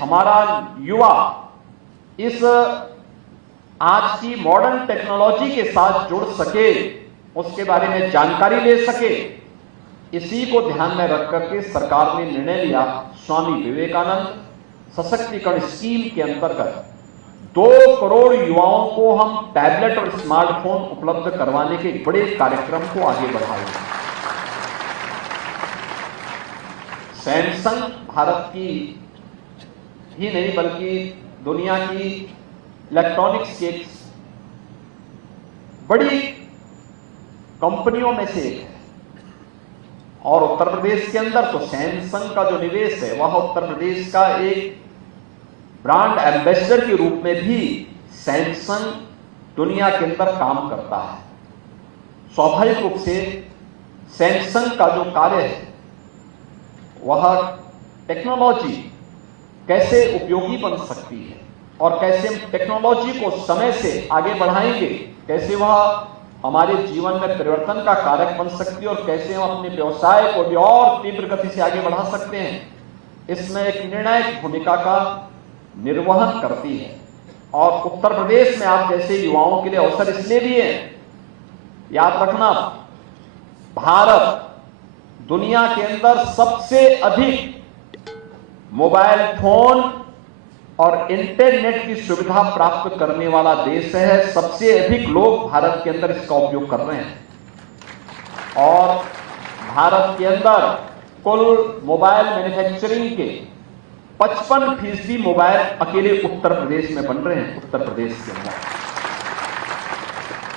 हमारा युवा इस आज की मॉडर्न टेक्नोलॉजी के साथ जुड़ सके, उसके बारे में जानकारी ले सके, इसी को ध्यान में रख करके सरकार ने निर्णय लिया। स्वामी विवेकानंद सशक्तिकरण स्कीम के अंतर्गत 2 करोड़ युवाओं को हम टैबलेट और स्मार्टफोन उपलब्ध करवाने के बड़े कार्यक्रम को आगे बढ़ाएंगे। सैमसंग भारत की ही नहीं बल्कि दुनिया की इलेक्ट्रॉनिक्स की बड़ी कंपनियों में से एक है, और उत्तर प्रदेश के अंदर तो सैमसंग का जो निवेश है वह उत्तर प्रदेश का एक ब्रांड एम्बेसडर के रूप में भी सैमसंग दुनिया के अंदर काम करता है। स्वाभाविक रूप से सैमसंग का जो कार्य है वह टेक्नोलॉजी कैसे उपयोगी बन सकती है और कैसे हम टेक्नोलॉजी को समय से आगे बढ़ाएंगे, कैसे वह हमारे जीवन में परिवर्तन का कारक बन सकती है और कैसे हम अपने व्यवसाय को भी और तीव्र गति से आगे बढ़ा सकते हैं, इसमें एक निर्णायक भूमिका का निर्वहन करती है। और उत्तर प्रदेश में आप जैसे युवाओं के लिए अवसर इसलिए भी है, याद रखना, भारत दुनिया के अंदर सबसे अधिक मोबाइल फोन और इंटरनेट की सुविधा प्राप्त करने वाला देश है। सबसे अधिक लोग भारत के अंदर इसका उपयोग कर रहे हैं और भारत के अंदर कुल मोबाइल मैन्युफैक्चरिंग के 55% मोबाइल अकेले उत्तर प्रदेश में बन रहे हैं। उत्तर प्रदेश के अंदर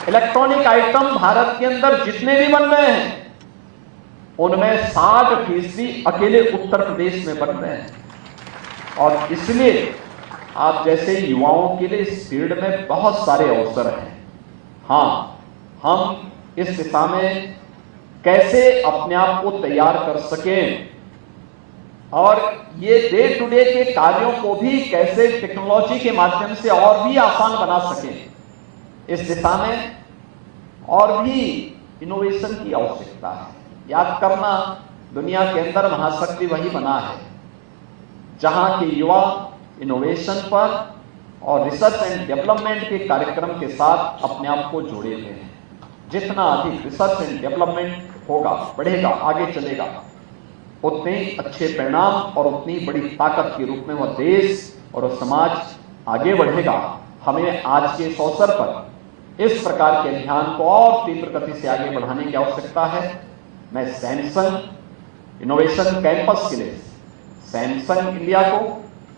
इलेक्ट्रॉनिक आइटम भारत के अंदर जितने भी बन रहे हैं उनमें 60% अकेले उत्तर प्रदेश में बन रहे हैं। और इसलिए आप जैसे युवाओं के लिए इस फील्ड में बहुत सारे अवसर हैं। हाँ, हम इस दिशा में कैसे अपने आप को तैयार कर सकें और ये डे टू डे के कार्यों को भी कैसे टेक्नोलॉजी के माध्यम से और भी आसान बना सकें, इस दिशा में और भी इनोवेशन की आवश्यकता है। याद करना, दुनिया के अंदर महाशक्ति वही बना है जहां के युवा इनोवेशन पर और रिसर्च एंड डेवलपमेंट के कार्यक्रम के साथ अपने आप को जोड़े हुए हैं। जितना अधिक रिसर्च एंड डेवलपमेंट होगा, बढ़ेगा, आगे चलेगा, उतने ही अच्छे परिणाम और उतनी बड़ी ताकत के रूप में वह देश और समाज आगे बढ़ेगा। हमें आज के इस अवसर पर इस प्रकार के अभियान को और तीव्र गति से आगे बढ़ाने की आवश्यकता है। मैं सैमसंग इनोवेशन कैंपस के लिए सैमसंग इंडिया को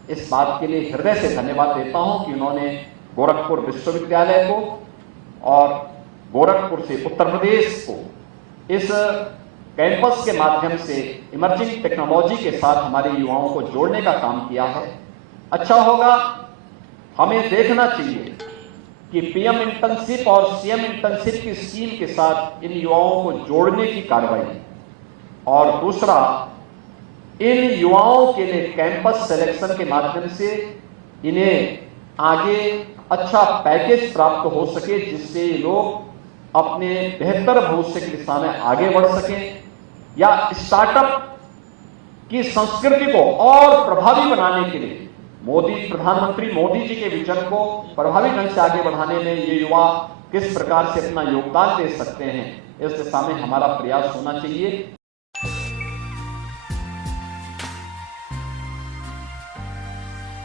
इस बात के लिए हृदय से धन्यवाद देता हूं कि उन्होंने गोरखपुर विश्वविद्यालय को और गोरखपुर से उत्तर प्रदेश को इस कैंपस के माध्यम से इमर्जिंग टेक्नोलॉजी के साथ हमारे युवाओं को जोड़ने का काम किया है। अच्छा होगा, हमें देखना चाहिए कि पीएम इंटर्नशिप और सीएम इंटर्नशिप की स्कीम के साथ इन युवाओं को जोड़ने की कार्रवाई, और दूसरा, इन युवाओं के लिए कैंपस सिलेक्शन के माध्यम से इन्हें आगे अच्छा पैकेज प्राप्त हो सके जिससे लोग अपने बेहतर भविष्य की दिशा में आगे बढ़ सकें, या स्टार्टअप की संस्कृति को और प्रभावी बनाने के लिए प्रधानमंत्री मोदी जी के विजन को प्रभावी ढंग से आगे बढ़ाने में ये युवा किस प्रकार से अपना योगदान दे सकते हैं, इस दिशा में हमारा प्रयास होना चाहिए।